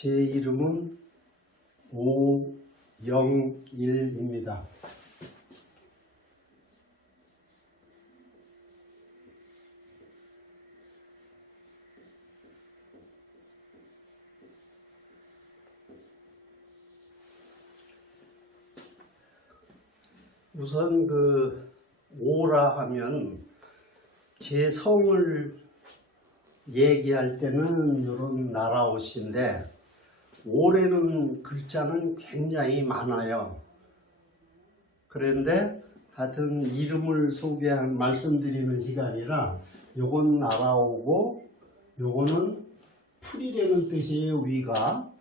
제 이름은 오영일입니다. 우선 오라 하면 제 성을 얘기할 때는 이런 나라옷인데, 올해는 글자는 굉장히 많아요. 그런데 하여튼 이름을 말씀드리는 시간이라 요건 나라오고 요거는 풀이라는 뜻이에요. 위가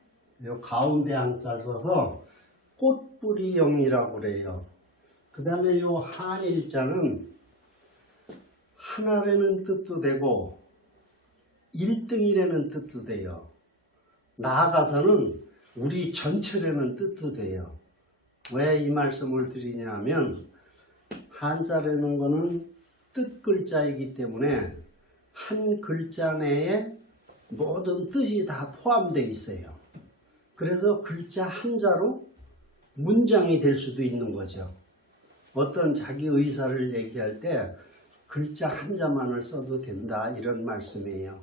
요 가운데 한자를 써서 꽃뿌리영이라고 그래요. 그 다음에 요 한일자는 하나라는 뜻도 되고 1등이라는 뜻도 돼요. 나아가서는 우리 전체라는 뜻도 돼요. 왜 이 말씀을 드리냐면, 한자라는 거는 뜻 글자이기 때문에 한 글자 내에 모든 뜻이 다 포함되어 있어요. 그래서 글자 한자로 문장이 될 수도 있는 거죠. 어떤 자기 의사를 얘기할 때 글자 한자만을 써도 된다, 이런 말씀이에요.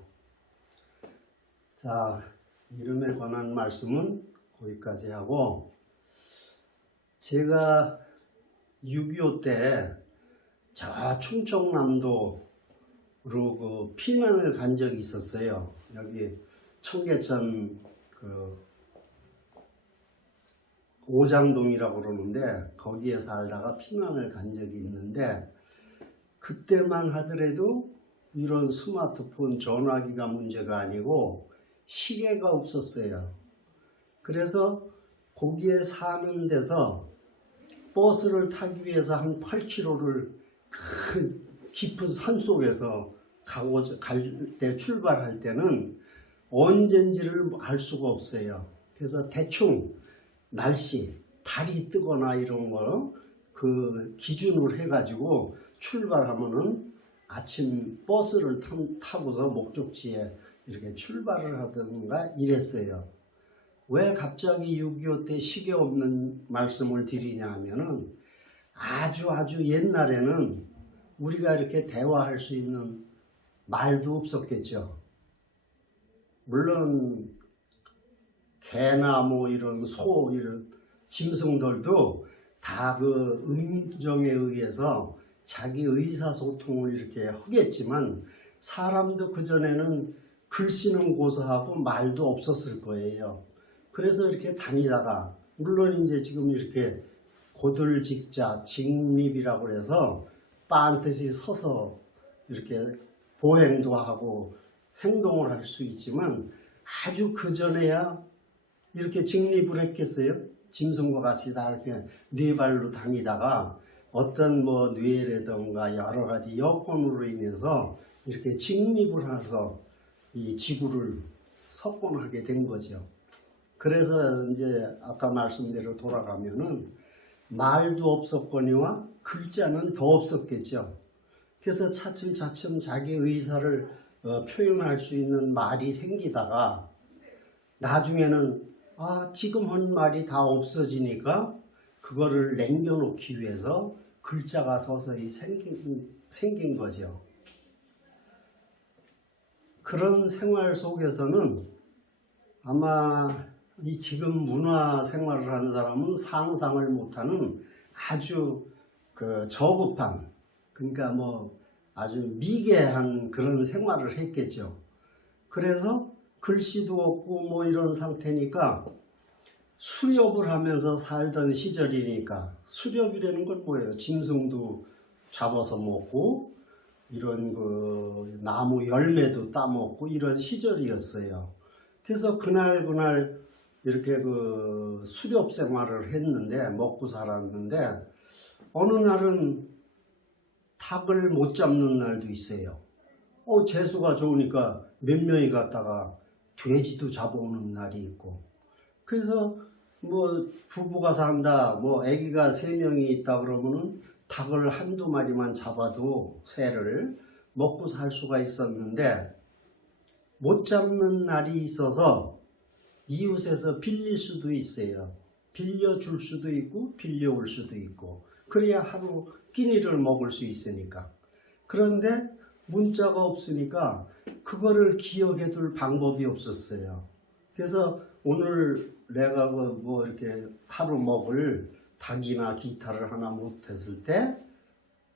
자, 이름에 관한 말씀은 거기까지 하고, 제가 6.25 때 저 충청남도로 피난을 간 적이 있었어요. 여기 청계천 오장동이라고 그러는데 거기에 살다가 피난을 간 적이 있는데, 그때만 하더라도 이런 스마트폰 전화기가 문제가 아니고 시계가 없었어요. 그래서 거기에 사는 데서 버스를 타기 위해서 한 8km를 큰 깊은 산 속에서 갈 때, 출발할 때는 언젠지를 알 수가 없어요. 그래서 대충 날씨, 달이 뜨거나 이런 거 기준으로 해가지고 출발하면은 아침 버스를 타고서 목적지에 이렇게 출발을 하던가 이랬어요. 왜 갑자기 6.25 때 시계 없는 말씀을 드리냐 하면은, 아주 옛날에는 우리가 이렇게 대화할 수 있는 말도 없었겠죠. 물론 개나 이런 소, 이런 짐승들도 다 음정에 의해서 자기 의사소통을 이렇게 하겠지만, 사람도 그전에는 글씨는 고사하고 말도 없었을 거예요. 그래서 이렇게 다니다가, 물론 이제 지금 이렇게 고들직자, 직립이라고 해서 빤듯이 서서 이렇게 보행도 하고 행동을 할 수 있지만, 아주 그전에야 이렇게 직립을 했겠어요? 짐승과 같이 다 이렇게 네 발로 다니다가 어떤 뇌라든가 여러 가지 여건으로 인해서 이렇게 직립을 해서 이 지구를 석권하게 된 거죠. 그래서 이제 아까 말씀대로 돌아가면은 말도 없었거니와 글자는 더 없었겠죠. 그래서 차츰 자기 의사를 표현할 수 있는 말이 생기다가, 나중에는 지금 한 말이 다 없어지니까 그거를 남겨놓기 위해서 글자가 서서히 생긴 거죠. 그런 생활 속에서는 아마 이 지금 문화 생활을 하는 사람은 상상을 못하는 아주 저급한, 그러니까 아주 미개한 그런 생활을 했겠죠. 그래서 글씨도 없고 이런 상태니까 수렵을 하면서 살던 시절이니까, 수렵이라는 건 뭐예요? 짐승도 잡아서 먹고 이런 나무 열매도 따먹고 이런 시절이었어요. 그래서 그날 이렇게 수렵 생활을 했는데, 먹고 살았는데, 어느 날은 닭을 못 잡는 날도 있어요. 재수가 좋으니까 몇 명이 갔다가 돼지도 잡아오는 날이 있고, 그래서 부부가 산다, 아기가 3명이 있다 그러면은 닭을 한두 마리만 잡아도 새를 먹고 살 수가 있었는데, 못 잡는 날이 있어서 이웃에서 빌릴 수도 있어요. 빌려줄 수도 있고 빌려올 수도 있고 그래야 하루 끼니를 먹을 수 있으니까. 그런데 문자가 없으니까 그거를 기억해 둘 방법이 없었어요. 그래서 오늘 내가 뭐 이렇게 하루 먹을 닭이나 기타를 하나 못했을 때,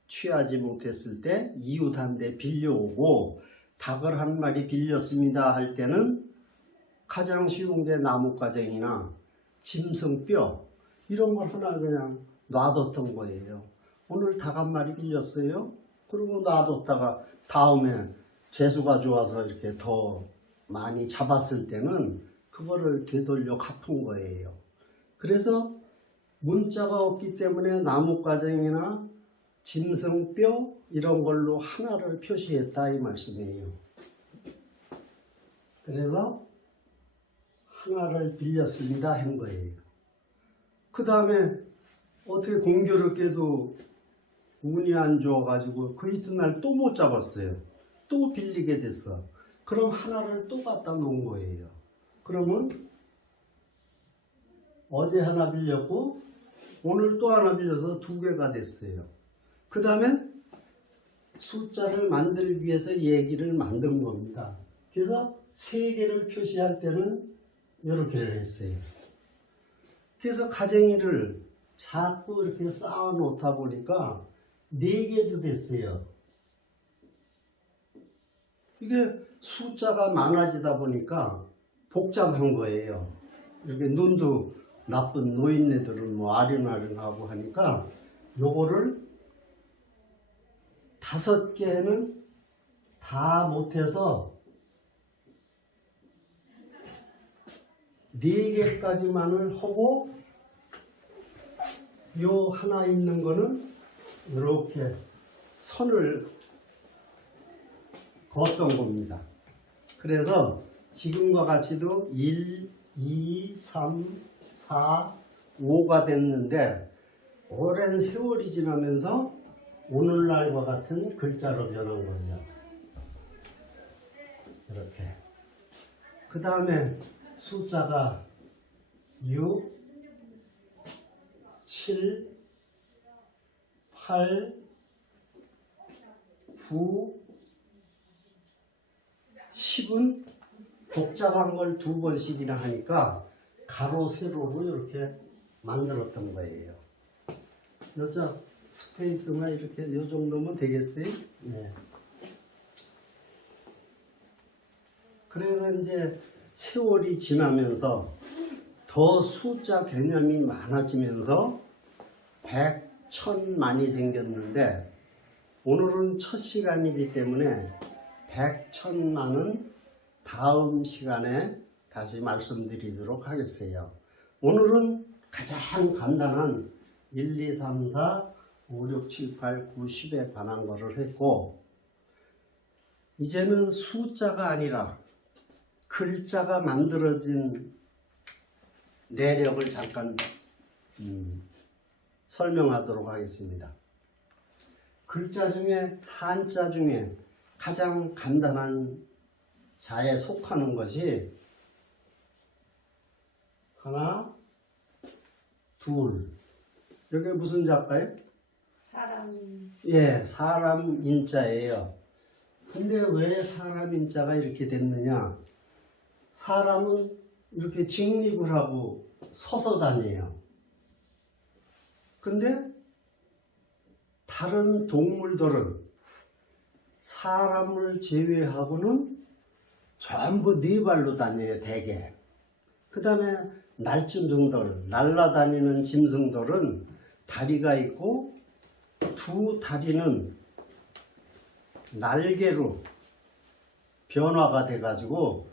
취하지 못했을 때 이웃한테 빌려오고 닭을 한 마리 빌렸습니다 할 때는 가장 쉬운 게 나뭇가정이나 짐승뼈 이런 걸 하나 그냥 놔뒀던 거예요. 오늘 닭 한 마리 빌렸어요. 그리고 놔뒀다가 다음에 재수가 좋아서 이렇게 더 많이 잡았을 때는 그거를 되돌려 갚은 거예요. 그래서 문자가 없기 때문에 나뭇가정이나 짐승뼈 이런 걸로 하나를 표시했다 이 말씀이에요. 그래서 하나를 빌렸습니다 한 거예요. 그 다음에 어떻게 공교롭게도 운이 안 좋아가지고 그 이튿날 또 못 잡았어요. 또 빌리게 됐어. 그럼 하나를 또 갖다 놓은 거예요. 그러면 어제 하나 빌렸고 오늘 또 하나 빌려서 2개가 됐어요. 그 다음에 숫자를 만들기 위해서 얘기를 만든 겁니다. 그래서 3개를 표시할 때는 이렇게 했어요. 그래서 가정이를 자꾸 이렇게 쌓아 놓다 보니까 4개도 됐어요. 이게 숫자가 많아지다 보니까 복잡한 거예요. 이렇게 눈도 나쁜 노인네들은 뭐 아련아련하고 하니까 요거를 5개는 다 못해서 4개까지만을 하고 요 하나 있는 거는 이렇게 선을 그었던 겁니다. 그래서 지금과 같이도 1, 2, 3, 4, 5가 됐는데 오랜 세월이 지나면서 오늘날과 같은 글자로 변한 거죠. 이렇게. 그 다음에 숫자가 6, 7, 8, 9, 10은 복잡한 걸 2번씩이나 하니까 가로 세로로 이렇게 만들었던 거예요. 여자 스페이스나 이렇게 요 정도면 되겠어요? 네. 그래서 이제 세월이 지나면서 더 숫자 개념이 많아지면서 100, 1000만이 생겼는데 오늘은 첫 시간이기 때문에 100, 1000만은 다음 시간에 다시 말씀드리도록 하겠어요. 오늘은 가장 간단한 1, 2, 3, 4, 5, 6, 7, 8, 9, 10에 관한 거를 했고 이제는 숫자가 아니라 글자가 만들어진 내력을 잠깐 설명하도록 하겠습니다. 글자 중에 한자 중에 가장 간단한 자에 속하는 것이 하나, 둘. 이게 무슨 자일까요? 사람. 예, 사람 인자예요. 근데 왜 사람 인자가 이렇게 됐느냐? 사람은 이렇게 직립을 하고 서서 다녀요. 근데 다른 동물들은 사람을 제외하고는 전부 4발로 다녀요, 대개. 그 다음에 날짐승들, 날아다니는 짐승들은 다리가 있고 2 다리는 날개로 변화가 돼가지고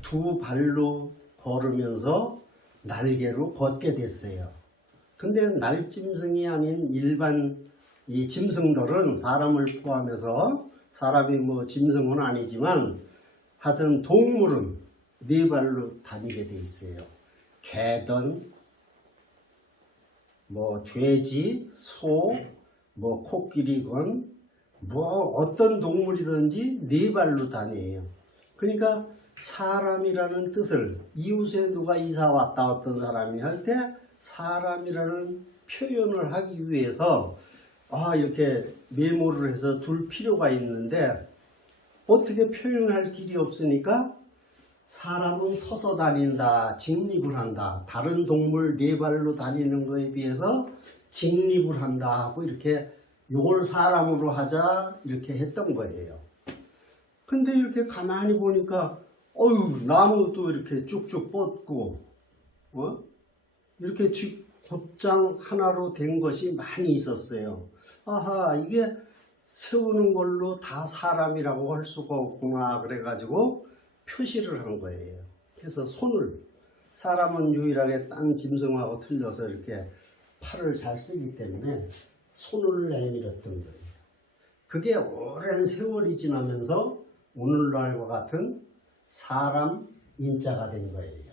2 발로 걸으면서 날개로 걷게 됐어요. 근데 날짐승이 아닌 일반 이 짐승들은 사람을 포함해서 사람이 뭐 짐승은 아니지만 하여튼 동물은 4발로 다니게 돼 있어요. 개든 뭐 돼지, 소, 뭐 코끼리건 뭐 어떤 동물이든지 4발로 다녀요. 그러니까 사람이라는 뜻을 이웃에 누가 이사 왔다 어떤 사람이 할 때 사람이라는 표현을 하기 위해서 이렇게 메모를 해서 둘 필요가 있는데 어떻게 표현할 길이 없으니까 사람은 서서 다닌다, 직립을 한다. 다른 동물 네 발로 다니는 거에 비해서 직립을 한다 하고 이렇게 요걸 사람으로 하자 이렇게 했던 거예요. 근데 이렇게 가만히 보니까 나무도 이렇게 쭉쭉 뻗고 이렇게 곧장 하나로 된 것이 많이 있었어요. 이게 세우는 걸로 다 사람이라고 할 수가 없구나 그래가지고 표시를 한 거예요. 그래서 손을 사람은 유일하게 딴 짐승하고 틀려서 이렇게 팔을 잘 쓰기 때문에 손을 내밀었던 거예요. 그게 오랜 세월이 지나면서 오늘날과 같은 사람 인자가 된 거예요.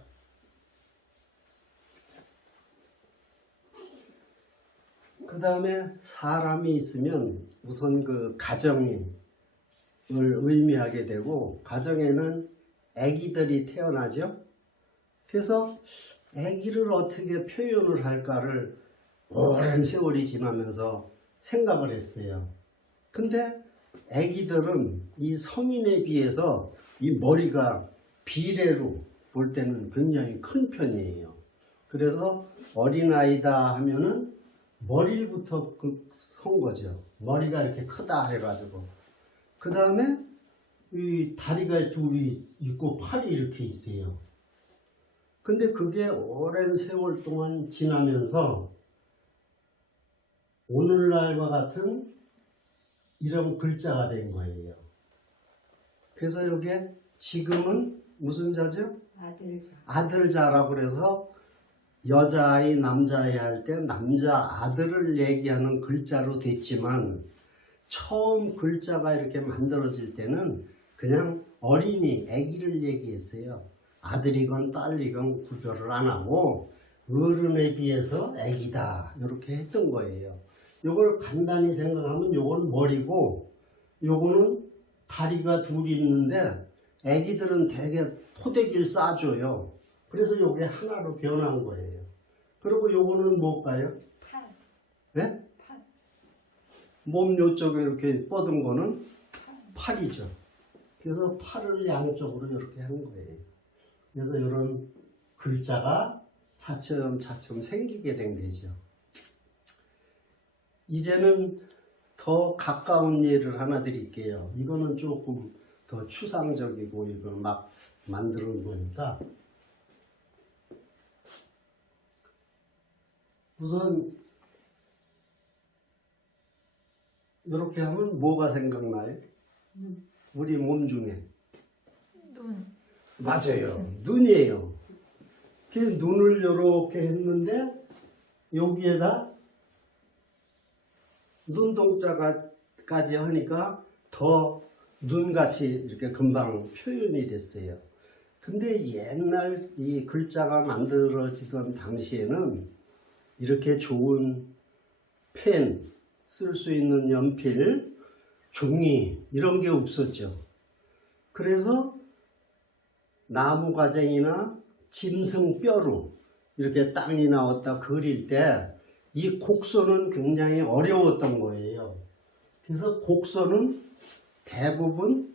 그 다음에 사람이 있으면 우선 그 가정을 의미하게 되고 가정에는 아기들이 태어나죠. 그래서 아기를 어떻게 표현을 할까를 오랜 세월이 지나면서 생각을 했어요. 근데 아기들은 이 성인에 비해서 이 머리가 비례로 볼 때는 굉장히 큰 편이에요. 그래서 어린아이다 하면은 머리부터 선 거죠. 머리가 이렇게 크다 해가지고. 그 다음에 이 다리가 둘이 있고 팔이 이렇게 있어요. 근데 그게 오랜 세월 동안 지나면서 오늘날과 같은 이런 글자가 된 거예요. 그래서 이게 지금은 무슨 자죠? 아들자. 아들자라고 그래서 여자아이, 남자아이 할 때 남자 아들을 얘기하는 글자로 됐지만 처음 글자가 이렇게 만들어질 때는 그냥 어린이, 아기를 얘기했어요. 아들이건 딸이건 구별을 안 하고 어른에 비해서 아기다 이렇게 했던 거예요. 이걸 간단히 생각하면 이건 머리고 요거는 다리가 둘이 있는데 아기들은 되게 포대기를 싸줘요. 그래서 요게 하나로 변한 거예요. 그리고 요거는 뭘까요? 팔. 네? 팔. 몸 요쪽에 이렇게 뻗은 거는 팔이죠. 그래서 팔을 양쪽으로 이렇게 한 거예요. 그래서 이런 글자가 차츰차츰 생기게 된 거죠. 이제는 더 가까운 예를 하나 드릴게요. 이거는 조금 더 추상적이고 이걸 막 만드는 거니까 우선 이렇게 하면 뭐가 생각나요? 우리 몸 중에 눈. 맞아요. 눈이에요. 그 눈을 이렇게 했는데 여기에다 눈동자까지 하니까 더 눈같이 이렇게 금방 표현이 됐어요. 근데 옛날 이 글자가 만들어지던 당시에는 이렇게 좋은 펜, 쓸 수 있는 연필, 종이 이런 게 없었죠. 그래서 나무 가쟁이나 짐승 뼈로 이렇게 땅이 나왔다 그릴 때 이 곡선은 굉장히 어려웠던 거예요. 그래서 곡선은 대부분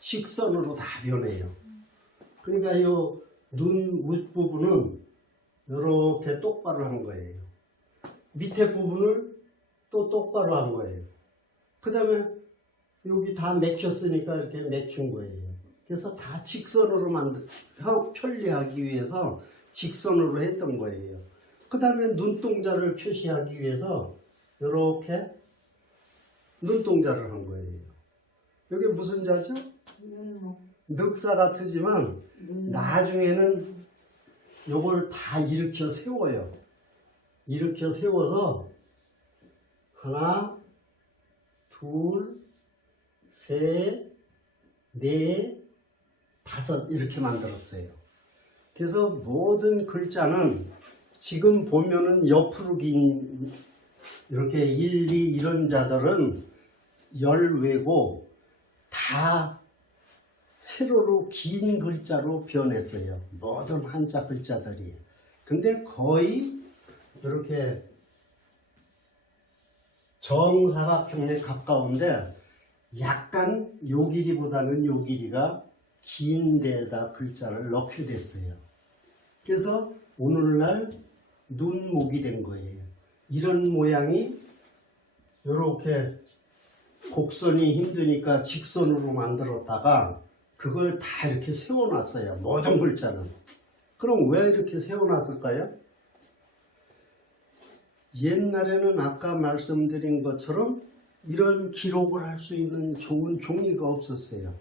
직선으로 다 변해요. 그러니까 이 눈 윗부분은 이렇게 똑바로 한 거예요. 밑에 부분을 또 똑바로 한 거예요. 그 다음에 여기 다 맥혔으니까 이렇게 맥힌 거예요. 그래서 다 직선으로 편리하기 위해서 직선으로 했던 거예요. 그 다음에 눈동자를 표시하기 위해서 이렇게 눈동자를 한 거예요. 이게 무슨 자죠? 눈목. 늑사 같으지만 나중에는 이걸 다 일으켜 세워요. 일으켜 세워서 하나, 둘, 셋, 넷, 다섯 이렇게 만들었어요. 그래서 모든 글자는 지금 보면은 옆으로 긴 이렇게 1, 2 이런 자들은 열외고 다 세로로 긴 글자로 변했어요. 모든 한자 글자들이. 근데 거의 이렇게 정사각형에 가까운데 약간 요 길이보다는 요 길이가 긴 데에다 글자를 넣게 됐어요. 그래서 오늘날 눈목이 된 거예요. 이런 모양이 이렇게 곡선이 힘드니까 직선으로 만들었다가 그걸 다 이렇게 세워놨어요. 모든 글자는. 그럼 왜 이렇게 세워놨을까요? 옛날에는 아까 말씀드린 것처럼 이런 기록을 할 수 있는 좋은 종이가 없었어요.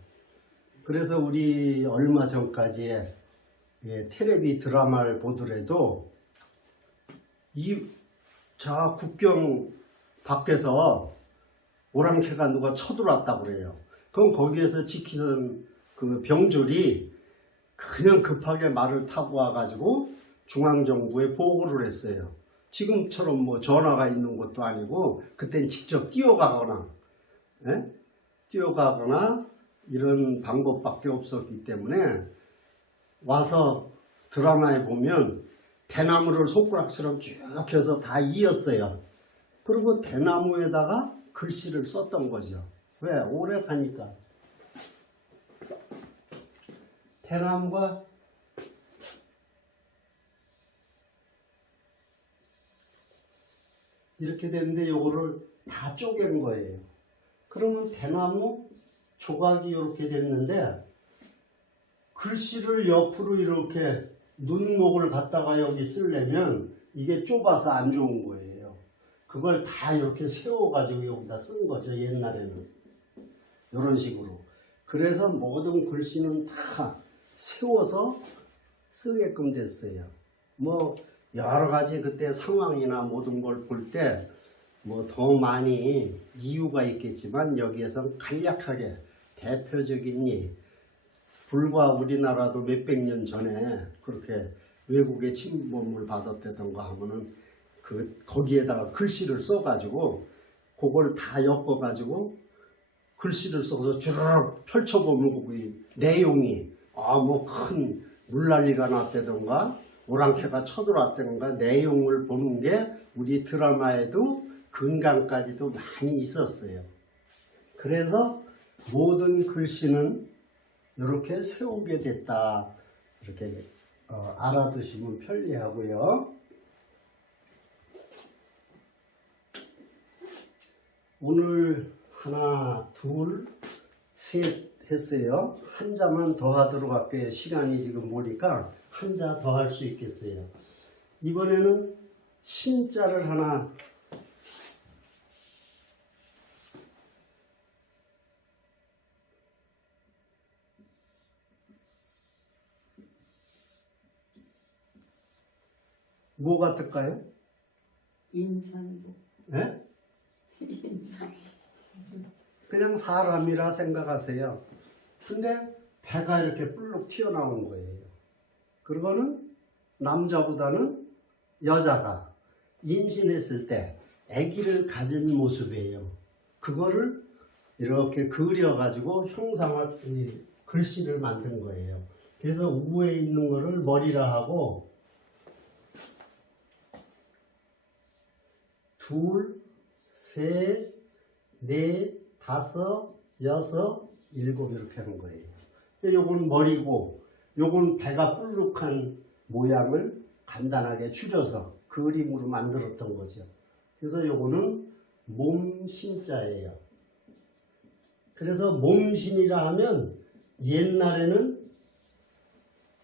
그래서 우리 얼마 전까지에 텔레비 드라마를 보더라도 저 국경 밖에서 오랑캐가 누가 쳐들어왔다고 그래요. 그럼 거기에서 지키던 그 병졸이 그냥 급하게 말을 타고 와가지고 중앙정부에 보고를 했어요. 지금처럼 뭐 전화가 있는 것도 아니고 그때는 직접 뛰어가거나 이런 방법밖에 없었기 때문에 와서 드라마에 보면 대나무를 손가락처럼 쭉 해서 다 이었어요. 그리고 대나무에다가 글씨를 썼던 거죠. 왜? 오래 가니까. 대나무가 이렇게 됐는데 요거를 다 쪼갠 거예요. 그러면 대나무 조각이 이렇게 됐는데 글씨를 옆으로 이렇게 눈목을 갖다가 여기 쓰려면 이게 좁아서 안 좋은 거예요. 그걸 다 이렇게 세워가지고 여기다 쓴 거죠. 옛날에는. 이런 식으로. 그래서 모든 글씨는 다 세워서 쓰게끔 됐어요. 뭐 여러 가지 그때 상황이나 모든 걸 볼 때 뭐 더 많이 이유가 있겠지만 여기에서 간략하게 대표적인 일, 불과 우리나라도 몇백 년 전에 그렇게 외국의 침범을 받았다던가 하면은 거기에다가 글씨를 써가지고 그걸 다 엮어가지고 글씨를 써서 주르륵 펼쳐보면 그 내용이 뭐 큰 물난리가 났다던가 오랑캐가 쳐들어왔다던가 내용을 보는 게 우리 드라마에도 근간까지도 많이 있었어요. 그래서 모든 글씨는 이렇게 세우게 됐다. 이렇게 알아두시면 편리하고요. 오늘 하나, 둘, 셋 했어요. 한 자만 더 하도록 할게요. 시간이 지금 보니까 한 자 더 할 수 있겠어요. 이번에는 신자를 하나 뭐 같을까요? 인산복. 네? 인산. 그냥 사람이라 생각하세요. 근데 배가 이렇게 뿔룩 튀어나온 거예요. 그러고는 남자보다는 여자가 임신했을 때 아기를 가진 모습이에요. 그거를 이렇게 그려가지고 글씨를 만든 거예요. 그래서 우에 있는 거를 머리라 하고 둘, 셋, 넷, 다섯, 여섯, 일곱 이렇게 하는 거예요. 요건 머리고 요건 배가 뿔룩한 모양을 간단하게 추려서 그림으로 만들었던 거죠. 그래서 요거는 몸신자예요. 그래서 몸신이라 하면 옛날에는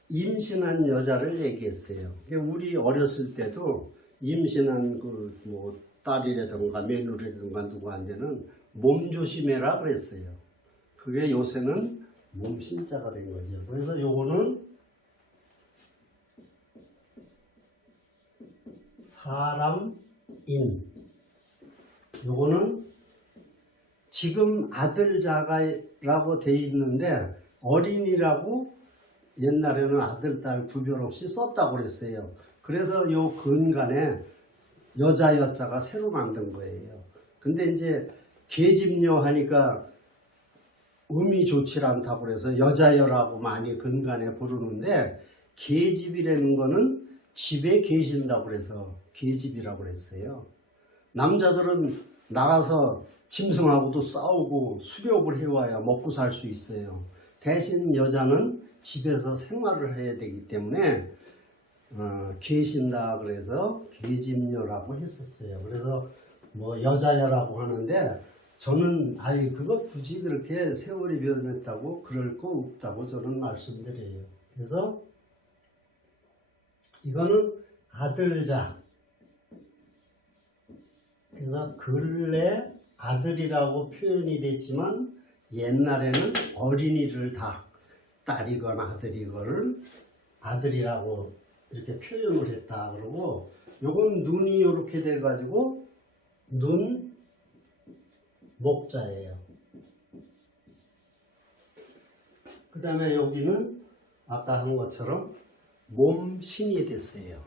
임신한 여자를 얘기했어요. 우리 어렸을 때도 임신한 뭐 딸이라든가 며느리라든가 누구한테는 몸 조심해라 그랬어요. 그게 요새는 몸신자가 된 거죠. 그래서 요거는 사람인, 요거는 지금 아들자가라고 돼 있는데 어린이라고 옛날에는 아들, 딸 구별 없이 썼다고 그랬어요. 그래서 요 근간에 여자, 여자가 새로 만든 거예요. 근데 이제 계집녀 하니까 음이 좋지 않다고 그래서 여자여라고 많이 근간에 부르는데 계집이라는 거는 집에 계신다고 그래서 계집이라고 그랬어요. 남자들은 나가서 짐승하고도 싸우고 수렵을 해와야 먹고 살 수 있어요. 대신 여자는 집에서 생활을 해야 되기 때문에 계신다 그래서 계집녀라고 했었어요. 그래서 뭐 여자여라고 하는데 저는 아이 그거 굳이 그렇게 세월이 변했다고 그럴 거 없다고 저는 말씀드려요. 그래서 이거는 아들자. 그래서 근래 아들이라고 표현이 됐지만 옛날에는 어린이를 다 딸이건 아들이건 아들이라고 이렇게 표현을 했다 그러고 요건 눈이 이렇게 돼 가지고 눈 목자예요. 그 다음에 여기는 아까 한 것처럼 몸신이 됐어요.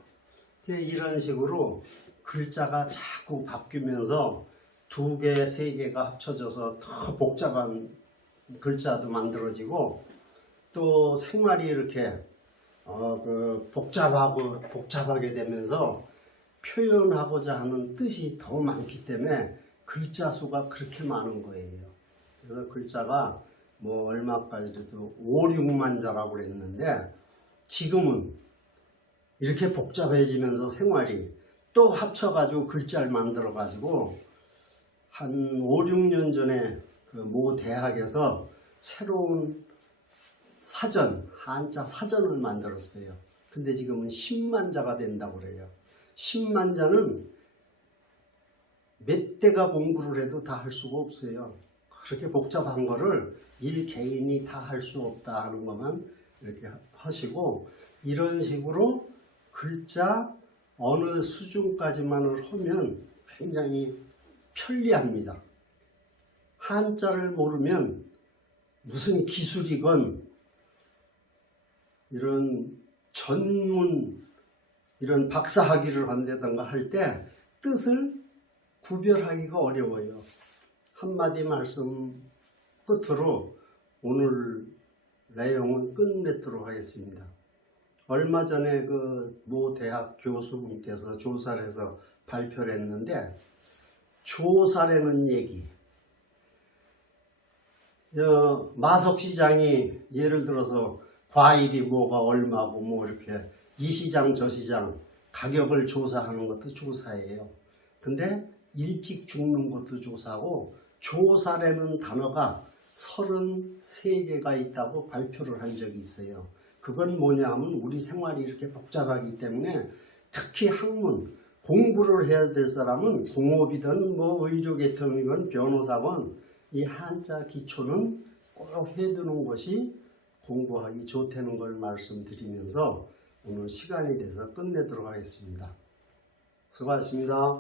이런 식으로 글자가 자꾸 바뀌면서 2개, 3개가 합쳐져서 더 복잡한 글자도 만들어지고 또 생활이 이렇게 복잡하게 되면서 표현하고자 하는 뜻이 더 많기 때문에 글자 수가 그렇게 많은 거예요. 그래서 글자가 뭐 얼마까지도 5, 6만 자라고 그랬는데 지금은 이렇게 복잡해지면서 생활이 또 합쳐가지고 글자를 만들어가지고 한 5, 6년 전에 그 모 대학에서 새로운 사전, 한자 사전을 만들었어요. 근데 지금은 10만 자가 된다고 그래요. 10만 자는 몇 대가 공부를 해도 다 할 수가 없어요. 그렇게 복잡한 거를 일개인이 다 할 수 없다 하는 것만 이렇게 하시고 이런 식으로 글자 어느 수준까지만을 하면 굉장히 편리합니다. 한자를 모르면 무슨 기술이건 이런 전문 이런 박사학위를 한다든가 할 때 뜻을 구별하기가 어려워요. 한마디 말씀 끝으로 오늘 내용은 끝내도록 하겠습니다. 얼마 전에 그 모 대학 교수분께서 조사를 해서 발표를 했는데 조사라는 얘기 마석시장이 예를 들어서 과일이 뭐가 얼마고 뭐 이렇게 이 시장 저 시장 가격을 조사하는 것도 조사예요. 근데 일찍 죽는 것도 조사고 조사라는 단어가 33개가 있다고 발표를 한 적이 있어요. 그건 뭐냐 하면 우리 생활이 이렇게 복잡하기 때문에 특히 학문, 공부를 해야 될 사람은 공업이든 뭐 의료계통이건 변호사건 이 한자 기초는 꼭 해두는 것이 공부하기 좋다는 걸 말씀드리면서 오늘 시간이 돼서 끝내도록 하겠습니다. 수고하셨습니다.